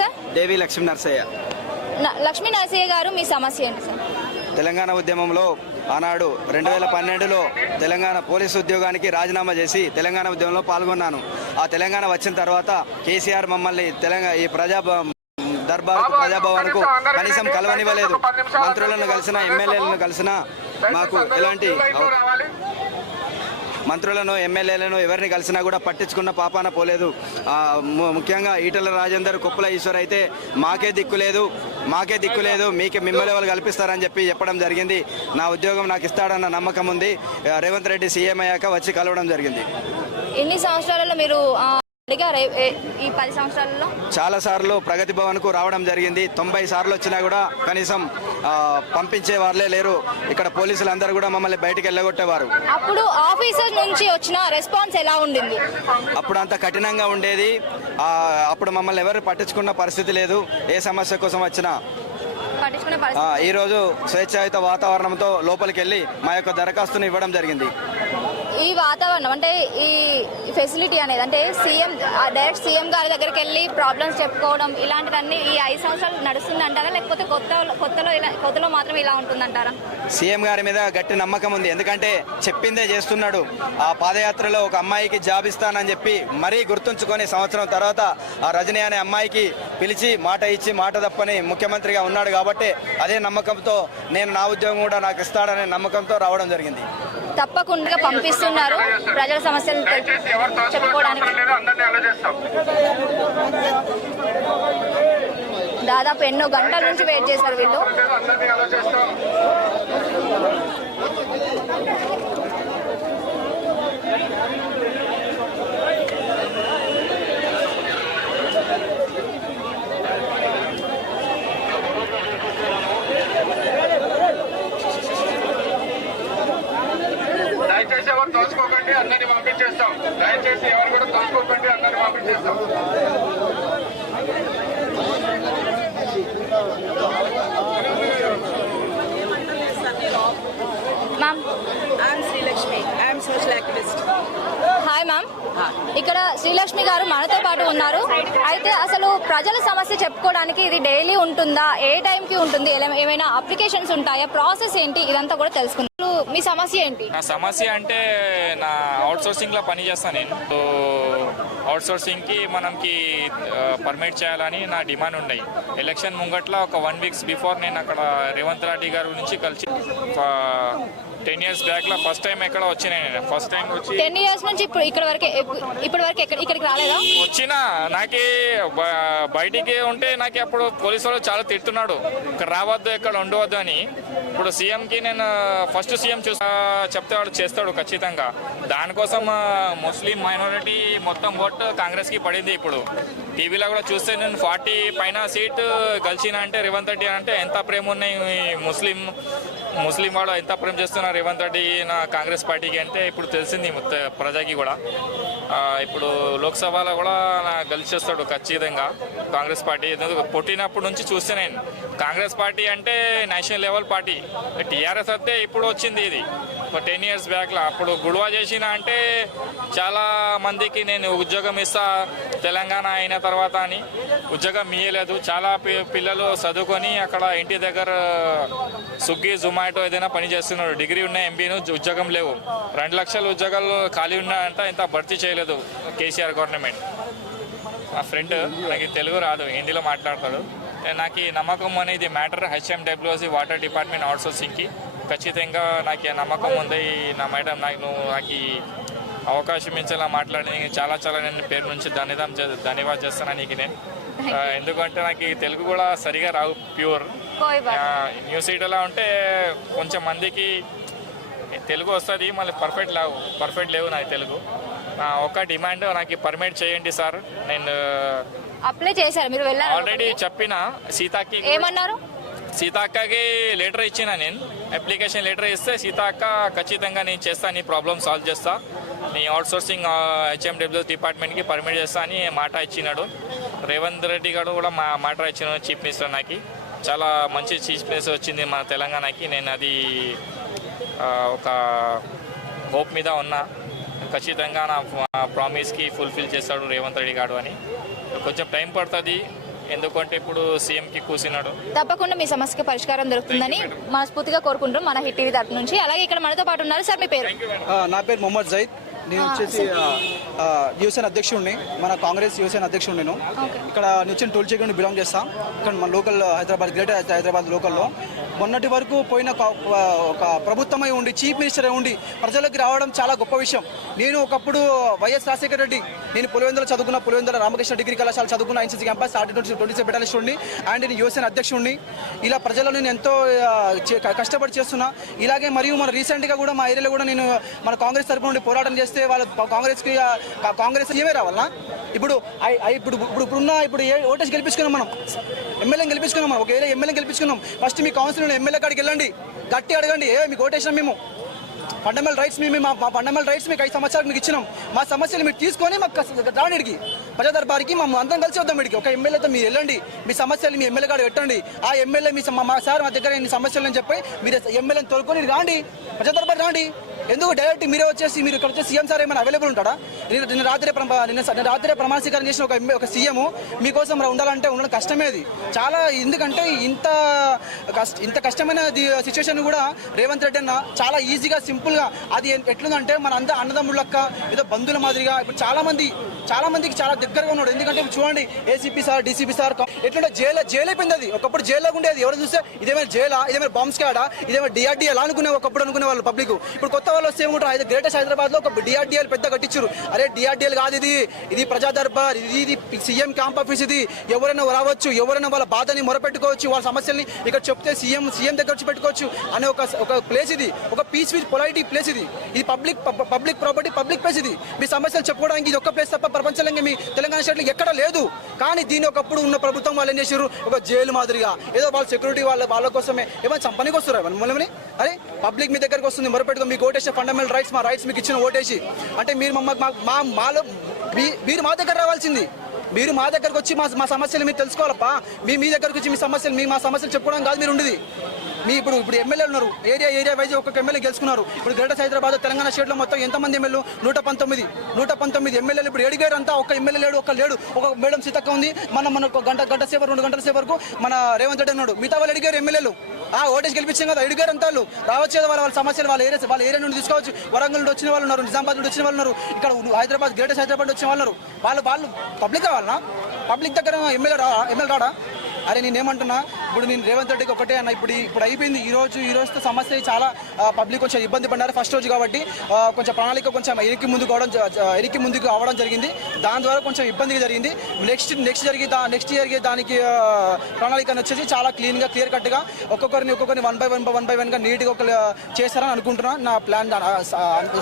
Sir? దేవి లక్ష్మీ నరసయ్య. లక్ష్మీ నరసయ్య గారు, మీ సమస్య ఏంటి సార్? తెలంగాణ ఉద్యమంలో ఆనాడు 2012లో తెలంగాణ పోలీసు ఉద్యోగానికి రాజీనామా చేసి తెలంగాణ ఉద్యమంలో పాల్గొన్నాను. ఆ తెలంగాణ వచ్చిన తర్వాత కేసీఆర్ మమ్మల్ని ఈ ప్రజాభవన్కు కనీసం కలవనివ్వలేదు. మంత్రులను కలిసినా, ఎమ్మెల్యేలను కలిసినా మాకు ఎలాంటి మంత్రులను, ఎమ్మెల్యేలను ఎవరిని కలిసినా కూడా పట్టించుకున్న పాపాన పోలేదు. ముఖ్యంగా ఈటల రాజేందర్, కుప్పల ఈశ్వర్ అయితే మాకే దిక్కు లేదు, మిమ్మల్ని వాళ్ళు కల్పిస్తారని చెప్పడం జరిగింది. నా ఉద్యోగం నాకు ఇస్తాడన్న నమ్మకం ఉంది. రేవంత్ రెడ్డి సీఎం అయ్యాక వచ్చి కలవడం జరిగింది. ఎన్ని సంవత్సరాలలో మీరు ఈ 10 సంవత్సరాలలో? చాలా సార్లు ప్రగతి భవన్కు రావడం జరిగింది. 90 సార్లు వచ్చినా కూడా కనీసం పంపించే వాళ్ళే లేరు. ఇక్కడ పోలీసులు అందరూ కూడా మమ్మల్ని బయటికి వెళ్ళగొట్టేవారు. అప్పుడు ఆఫీసర్ నుంచి వచ్చిన రెస్పాన్స్ ఎలా ఉండింది? అప్పుడు అంత కఠినంగా ఉండేది. అప్పుడు మమ్మల్ని ఎవరు పట్టించుకున్న పరిస్థితి లేదు. ఏ సమస్య కోసం వచ్చినా ఈరోజు స్వేచ్ఛాయుత వాతావరణంతో లోపలికి వెళ్ళి మా యొక్క దరఖాస్తును ఇవ్వడం జరిగింది. ఈ వాతావరణం అంటే ఈ ఫెసిలిటీ అనేది అంటే డైరెక్ట్ సీఎం గారి దగ్గరికి వెళ్ళి ప్రాబ్లమ్స్ చెప్పుకోవడం ఇలాంటివన్నీ ఈ 5 సంవత్సరాలు నడుస్తుంది అంటారా, లేకపోతే కొత్తలో మాత్రం ఇలా ఉంటుందంటారా? సీఎం గారి మీద గట్టి నమ్మకం ఉంది. ఎందుకంటే చెప్పిందే చేస్తున్నాడు. ఆ పాదయాత్రలో ఒక అమ్మాయికి జాబ్ ఇస్తానని చెప్పి మరీ గుర్తుంచుకొని సంవత్సరం తర్వాత ఆ రజనీ అనే అమ్మాయికి పిలిచి మాట ఇచ్చి మాట తప్పని ముఖ్యమంత్రిగా ఉన్నాడు. కాబట్టి అదే నమ్మకంతో నేను నా ఉద్యోగం కూడా నాకు ఇస్తాడనే నమ్మకంతో రావడం జరిగింది. తప్పకుండా పంపిస్తున్నారు ప్రజల సమస్యలు చెప్పుకోవడానికి. దాదాపు ఎన్నో గంటల నుంచి వెయిట్ చేశారు వీళ్ళు. దయచేసి ఎవరు తోసుకోకండి, అందరినీ పంపించేస్తాం. దయచేసి ఎవరు కూడా తోసుకోకండి, అందరినీ పంపించేస్తాం. Ma'am, I'm Srilakshmi. I'm social activist. Hi ma'am. ఇక్కడ శ్రీలక్ష్మి గారు మనతో పాటు ఉన్నారు. అయితే అసలు ప్రజల సమస్య చెప్పుకోవడానికి ఇది డైలీ ఉంటుందా, ఏ టైంకి ఉంటుంది, ఏమైనా అప్లికేషన్స్ ఉంటాయా, ప్రాసెస్ ఏంటి, ఇదంతా కూడా తెలుసుకుందాం. మీ సమస్య ఏంటి? నా సమస్య అంటే నా అవుట్సోర్సింగ్లో పని చేస్తాను నేను. అవుట్సోర్సింగ్కి మనకి పర్మిట్ చేయాలని నా డిమాండ్ ఉన్నాయి. ఎలక్షన్ ముంగట్ల ఒక 1 వీక్స్ బిఫోర్ నేను అక్కడ రేవంత్ రెడ్డి గారి నుంచి కలిసి 10 years బ్యాక్ లో ఫస్ట్ టైం ఎక్కడ వచ్చినా నేను. ఫస్ట్ టైం వచ్చి 10 years నుంచి ఇప్పటి వరకు ఇక్కడికి రాలేదా? వచ్చినా నాకే బయటికి ఉంటే నాకు అప్పుడు పోలీసు వాళ్ళు చాలా తిడుతున్నాడు, ఇక్కడ రావద్దు, ఇక్కడ ఉండవద్దు అని. ఇప్పుడు సీఎంకి నేను ఫస్ట్ సీఎం చెప్తే వాడు చేస్తాడు ఖచ్చితంగా. దానికోసం ముస్లిం మైనారిటీ మొత్తం ఓటు కాంగ్రెస్కి పడింది. ఇప్పుడు టీవీలో కూడా చూస్తే నేను 40 పైన సీట్ గెలిచిన అంటే రేవంత్ రెడ్డి అంటే ఎంత ప్రేమ ఉన్నాయి. ముస్లిం వాడు ఎంత ప్రేమ చేస్తున్నారు రేవంత్ రెడ్డి నా కాంగ్రెస్ పార్టీకి అంటే ఇప్పుడు తెలిసింది ప్రజకి కూడా. ఇప్పుడు లోక్సభలో కూడా గెలిచేస్తాడు ఖచ్చితంగా కాంగ్రెస్ పార్టీ. పుట్టినప్పటి నుంచి చూస్తే నేను కాంగ్రెస్ పార్టీ అంటే నేషనల్ లెవెల్ పార్టీ. టీఆర్ఎస్ అయితే ఇప్పుడు వచ్చింది ఇది 10 years బ్యాక్లో. అప్పుడు గుడువ చేసిన అంటే చాలా మందికి నేను ఉద్యోగం ఇస్తా తెలంగాణ అయిన తర్వాత అని ఉద్యోగం ఇయ్యలేదు. చాలా పిల్లలు చదువుకొని అక్కడ ఇంటి దగ్గర స్విగ్గీ, జొమాటో ఏదైనా పని చేస్తున్నాడు. డిగ్రీ ఉన్న ఎంపీను ఉద్యోగం లేవు. 2 లక్షల ఉద్యోగాలు ఖాళీ ఉన్నాయంట, ఇంత భర్తీ చేయలేదు కేసీఆర్ గవర్నమెంట్. మా ఫ్రెండ్ నాకు తెలుగు రాదు, హిందీలో మాట్లాడతాడు. నాకు ఈ నమ్మకం అనేది మ్యాటర్ హెచ్ఎండబ్ల్యూసి వాటర్ డిపార్ట్మెంట్ అవుట్సోర్సింగ్కి ఖచ్చితంగా నాకు నమ్మకం ఉంది. నా మేడం నాకు ఈ అవకాశం ఇచ్చేలా మాట్లాడి చాలా నేను పేరు నుంచి ధన్యవాదాలు చేస్తాను నీకు నేను. ఎందుకంటే నాకు తెలుగు కూడా సరిగా రావు ప్యూర్. న్యూస్ సిటీలో ఉంటే కొంచెం మందికి తెలుగు వస్తుంది, మళ్ళీ పర్ఫెక్ట్ లేవు నాకు తెలుగు. ఒక డిమాండ్ నాకు పర్మిట్ చేయండి సార్. నేను అప్లై చేశారు, మీరు వెళ్ళారు? ఆల్రెడీ చెప్పిన సీతాకి. ఏమన్నారు? సీతాక్కకి లెటర్ ఇచ్చిన నేను, అప్లికేషన్ లెటర్ ఇస్తే సీతాక్క ఖచ్చితంగా నేను చేస్తాను, నీ ప్రాబ్లమ్ సాల్వ్ చేస్తా, నీ అవుట్సోర్సింగ్ హెచ్ఎండబ్ల్యూ డిపార్ట్మెంట్కి పర్మిట్ చేస్తా అని మాట ఇచ్చినాడు. రేవంత్ రెడ్డి గారు కూడా మాట ఇచ్చినాడు చీఫ్ మినిస్టర్. నాకు చాలా మంచి చీఫ్ మినిస్టర్ వచ్చింది మన తెలంగాణకి. నేను అది ఒక హోప్ మీద ఉన్నా, ఖచ్చితంగా నా ప్రామిస్కి ఫుల్ఫిల్ చేస్తాడు రేవంత్ రెడ్డి గారు అని. కొంచెం టైం పడుతుంది, ఎందుకంటే ఇప్పుడు సీఎంకి కూసినాడు. తప్పకుండా మీ సమస్యకి పరిష్కారం దొరుకుతుందని మనస్ఫూర్తిగా కోరుకుంటున్నాం మన హిట్ టీవీ తరపు నుంచి. అలాగే ఇక్కడ మనతో పాటు ఉన్నారు సార్, మీ పేరు? నా పేరు మొహమ్మద్ జైద్. నేను వచ్చేసి యువసేన అధ్యక్షుడిని, మన కాంగ్రెస్ యువసేన అధ్యక్షుడు. నేను ఇక్కడ నుంచి టోల్చేకి నుండి బిలాంగ్ చేస్తాను. ఇక్కడ మన లోకల్ హైదరాబాద్, గ్రేటర్ హైదరాబాద్ లోకల్లో మొన్నటి వరకు పోయిన ఒక ప్రభుత్వమై ఉండి చీఫ్ మినిస్టర్ ఉండి ప్రజలకు రావడం చాలా గొప్ప విషయం. నేను ఒకప్పుడు వైఎస్ రాజశేఖర రెడ్డి, నేను పులివెందుల చదువుకున్న, పులివెందుల రామకృష్ణ డిగ్రీ కళాశాల చదువుకున్న, ఎన్సీసీ క్యాంపస్ 27 బెటాలిస్టుడిని అండ్ నేను యువసేన అధ్యక్షుడిని. ఇలా ప్రజలను నేను ఎంతో కష్టపడి చేస్తున్నా. ఇలాగే మరియు మన రీసెంట్గా కూడా మా ఏరియాలో కూడా నేను మన కాంగ్రెస్ తరపు నుండి పోరాటం చేస్తే వాళ్ళ కాంగ్రెస్ సీఎమే రావాలన్నా. ఇప్పుడు ఓటేసి గెలిపించుకున్నాం, మనం ఎమ్మెల్యేని గెలిపించుకున్నాం, ఒక ఏరియా ఎమ్మెల్యేని గెలిపించుకున్నాం. ఫస్ట్ మీ కౌన్సిల్ ఎమ్మెల్యే కాడికి వెళ్ళండి, గట్టి అడగండి, మీకు ఓటేసినాం మేము, ఫండమెంటల్ రైట్స్ మా ఫండమెంటల్ రైట్స్ మీకు 5 సంవత్సరాలు మీకు ఇచ్చినాం, మా సమస్యలు మీరు తీసుకొని మాకు రానిడికి ప్రజా దర్బారికి మేము అందరం కలిసి వద్దాం. ఇడికి ఒక ఎమ్మెల్యేతో మీరు వెళ్ళండి, మీ సమస్యలు మీ ఎమ్మెల్యే కాడ పెట్టండి. ఆ ఎమ్మెల్యే మా సార్ మా దగ్గర ఎన్ని సమస్యలు అని చెప్పి మీరు ఎమ్మెల్యేని తోలుకొని రాండి, ప్రజా దర్బార్ రాండి. ఎందుకు డైరెక్ట్ మీరే వచ్చేసి మీరు ఇక్కడ వచ్చేసి సీఎం సార్ ఏమైనా అవైలబుల్ ఉంటాడా? నిన్న రాత్రే ప్రమాణ స్వీకారం చేసిన ఒక సీఎం మీకోసం ఉండాలంటే ఉండడం కష్టమేది చాలా. ఎందుకంటే ఇంత కష్టమైన సిచ్యువేషన్ కూడా రేవంత్ రెడ్డి అన్న చాలా ఈజీగా సింపుల్గా, అది ఎట్లుందంటే మన అన్నదమ్ముల లెక్క ఏదో బంధువుల మాదిరిగా ఇప్పుడు చాలా మందికి చాలా దగ్గరగా ఉన్నాడు. ఎందుకంటే చూడండి, ఏసీపీ సార్, డీసీపీ సార్ ఎట్లుంటే జైలు అయిపోయింది. అది ఒకప్పుడు జైల్లో ఉండేది, ఎవరు చూస్తే ఇదేమైనా జైలా, ఇదేమైనా బాంబ్ స్క్వాడా, ఇదేమైనా డిఆర్డీఎల్ ఒకప్పుడు అనుకునే వాళ్ళు పబ్లిక్. ఇప్పుడు కొత్త వాళ్ళు వస్తే ఏమంటారు, గ్రేటెస్ట్ హైదరాబాద్ లో ఒక డిఆర్డీఎల్ పెద్ద కట్టించారు. అరే డిఆర్డీఎల్ కాదు, ఇది ప్రజా దర్బార్, ఇది సీఎం క్యాంప్ ఆఫీస్. ఇది ఎవరైనా రావచ్చు, ఎవరైనా వాళ్ళ బాధని మొరపెట్టుకోవచ్చు, వాళ్ళ సమస్యల్ని ఇక్కడ చెప్తే సీఎం దగ్గర వచ్చి పెట్టుకోవచ్చు అనే ఒక ప్లేస్. ఇది ఒక పీస్ విత్ పొలైటీ ప్లేస్. ఇది పబ్లిక్ ప్రాపర్టీ, పబ్లిక్ ప్లేస్. ఇది మీ సమస్యలు చెప్పుకోవడానికి ఇది ఒక్క ప్లేస్ తప్ప ప్రపంచంగా మీ తెలంగాణ స్టేట్లో ఎక్కడ లేదు. కానీ దీని ఒకప్పుడు ఉన్న ప్రభుత్వం వాళ్ళు ఏం చేశారు, ఒక జైలు మాదిరిగా ఏదో వాళ్ళ సెక్యూరిటీ వాళ్ళ కోసమే ఏమైనా చంపనికి వస్తారు మనల్ని. అరే పబ్లిక్ మీ దగ్గరకు వస్తుంది, మొరపెట్టుకో, మీకు ఓటేసే ఫండమెంటల్ రైట్స్, మా రైట్స్ మీకు ఇచ్చిన ఓటేసి అంటే మీరు మీరు మా దగ్గర రావాల్సింది. మీరు మా దగ్గరకు వచ్చి మా సమస్యలు మీరు తెలుసుకోవాలప్పా. మీ దగ్గరకు వచ్చి మా సమస్యలు చెప్పుకోవడం కాదు మీరు ఉండేది. ఇప్పుడు ఎమ్మెల్యేలు ఉన్నారు, ఏరియా వైజ్ ఒక్కొక్క ఎమ్మెల్యే గెలుచుకున్నారు. ఇప్పుడు గ్రేటర్ హైదరాబాద్ తెలంగాణ స్టేట్లో మొత్తం ఎంతమంది ఎమ్మెల్యేలు? 119 ఎమ్మెల్యేలు. ఇప్పుడు ఏడిగారు అంతా ఒక్క ఎమ్మెల్యే లేడు, ఒక మేడం సీతక్క ఉంది. మన ఒక గంట సేపు 2 గంటల సేపు వరకు మన రేవంత్ రెడ్డి ఉన్నాడు. మిగతా వాళ్ళు ఎడిగారు ఎమ్మెల్యేలు. ఓటేసి గెలిపించాం కదా, ఎడిగారు అంతా వాళ్ళు రావచ్చు కదా, వాళ్ళ సమస్యలు వాళ్ళ ఏరియా నుండి తీసుకోవచ్చు. వరంగల్ నుండి వచ్చిన వాళ్ళు ఉన్నారు, నిజామాబాద్ నుండి వచ్చిన వాళ్ళు ఉన్నారు, ఇక్కడ హైదరాబాద్ గ్రేటర్ హైదరాబాద్ వచ్చిన వాళ్ళు ఉన్నారు. వాళ్ళు పబ్లిక్ కావాలన్నా, పబ్లిక్ దగ్గర ఎమ్మెల్యే రాడా? అరే నేనేమంటున్నా, ఇప్పుడు నేను రేవంత్ రెడ్డికి ఒకటే అన్న, ఇప్పుడు అయిపోయింది. ఈ రోజుతో సమస్య చాలా పబ్లిక్ కొంచెం ఇబ్బంది పడ్డారు ఫస్ట్ రోజు కాబట్టి. కొంచెం ప్రణాళిక కొంచెం ఎనికి ముందుకు అవడం జరిగింది. దాని ద్వారా కొంచెం ఇబ్బందిగా జరిగింది. నెక్స్ట్ జరిగే దానికి ప్రణాళిక వచ్చేసి చాలా క్లియర్ కట్గా ఒక్కొక్కరిని 1 by 1గా నీట్గా చేస్తారని అనుకుంటున్నా. నా ప్లాన్,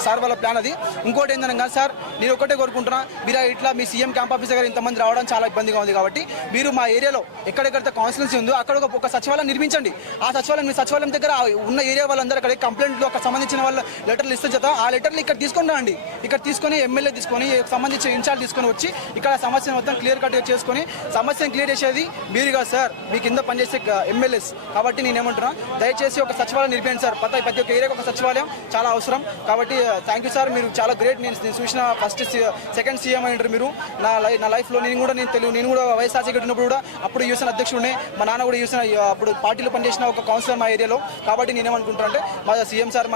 సార్ వాళ్ళ ప్లాన్ అది. ఇంకోటి ఏంటనగా సార్, నేను ఒకటే కోరుకుంటున్నా, మీరు ఇట్లా మీ సీఎం క్యాంప్ ఆఫీస్ దగ్గర ఇంతమంది రావడం చాలా ఇబ్బందిగా ఉంది కాబట్టి మీరు మా ఏరియాలో ఎక్కడైతే కాన్స్టిట్యున్సీ ఉందో అక్కడ ఒక సచివాలయం నిర్మించండి. ఆ సచివాలయం దగ్గర ఉన్న ఏరియా వాళ్ళందరూ అక్కడ కంప్లైంట్లు సంబంధించిన వాళ్ళ లెటర్లు ఇస్తే చేత ఆ లెటర్లు ఇక్కడ తీసుకొని రండి. ఇక్కడ తీసుకొని ఎమ్మెల్యే తీసుకొని సంబంధించిన ఇన్ఛార్జ్ తీసుకొని వచ్చి ఇక్కడ సమస్యను మొత్తం క్లియర్ కట్గా చేసుకొని సమస్యను క్లియర్ చేసేది మీరు కాదు సార్, మీ కింద పనిచేసే ఎమ్మెల్యేస్. కాబట్టి నేనేమంటున్నా, దయచేసి ఒక సచివాలయం నిర్మించండి సార్. ప్రతి ఒక్క ఏరియాకి ఒక సచివాలయం చాలా అవసరం. కాబట్టి థ్యాంక్ యూ సార్, మీరు చాలా గ్రేట్. నేను చూసిన సెకండ్ సీఎం అయ్యారు మీరు నా లైఫ్లో. నేను కూడా వైఎస్ రాజశేఖర్ ఉన్నప్పుడు కూడా అప్పుడు యువసేన అధ్యక్షుడినే, మా నాన్న కూడా యువసేన అప్పుడు పార్టీలో పనిచేసిన ఒక కౌన్సిలర్ మా ఏరియాలో. కాబట్టి నేనేమనుకుంటున్నా అంటే మా సీఎం సార్